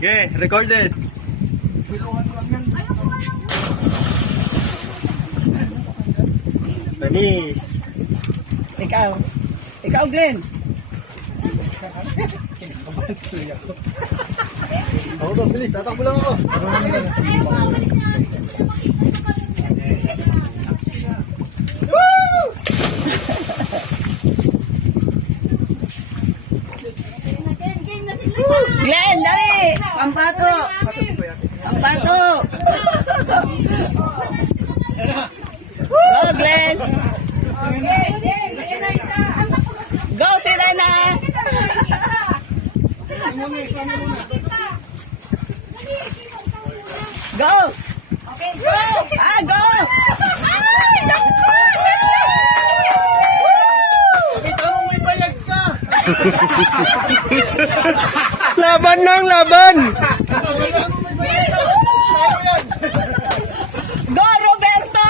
Okay, recorded. Release. Ikaw. Ikaw, Glenn. Ako to, bilis. Tatakbo lang ako. Glenn, dali! Pampato! Pampato! Go, Glenn! Go, Sirena! Go! Okay, go! Ah, go! Ay! Naku! Kita mo may bayag ka. Laban ng laban. Go, Roberto!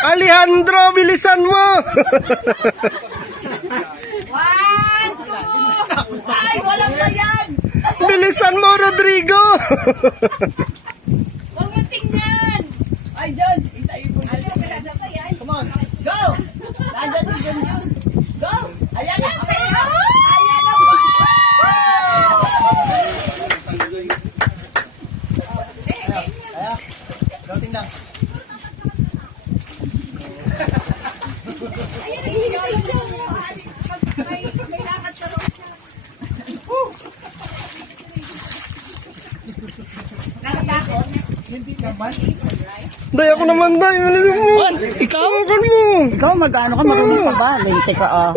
Alejandro, bilisan mo. One, two! Ay, walang bayad! Bilisan mo, Rodrigo. Huwag mo tingnan! Ay, John! Hintayin mo na. Come on! Go! Nandiyan si John John. Go! Ayan na! Okay, Ayan oh! na! Dating lang. May lakad ka rin. Nakatakot? Day, ako naman, Day. Malilin mo. Ikaw? Hawakan mo. Ikaw, mag-ano ka? Marunong ka ba? Late ka, ah.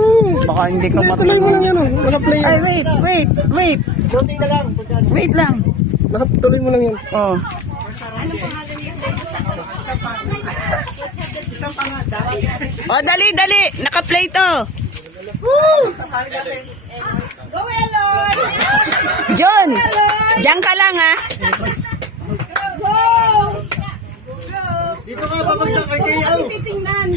Baka hindi ka Tuloy mo lang yan, oh. Wala play. Ay, wait. Dating na lang. Wait lang. Tuloy mo lang yan. Oh. Oh, dali. Naka-play to. Go, Eloy! John, diyan ka lang, ha? Go! Dito ka, babagsak kay Kayaw. Titingnan!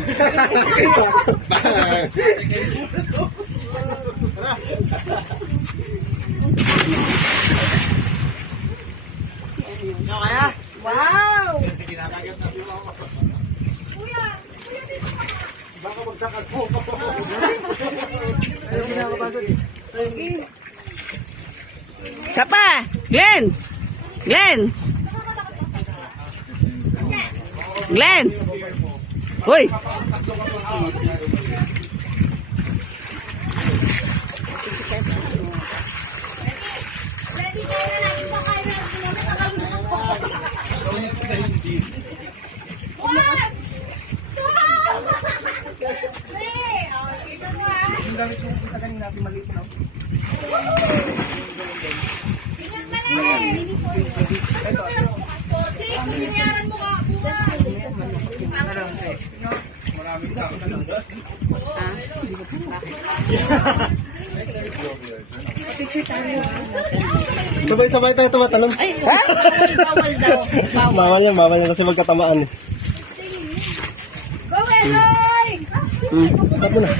Kaya? Wow! Baka magsakat mo. Sapa! Glenn! Hoy! Ready tayo na natin sa kaya One! Two! Three! Okay, ito mo ha. Yung gamit yung isa kanina natin maliit na. Tingnan ka rin! Six, binayaran mo ka. Maraming tao na lang. Sabay-sabay tayo tumatalon. Ay, bawal daw. Bawal yan kasi magkatamaan. Go, Eloy! Cut mo na.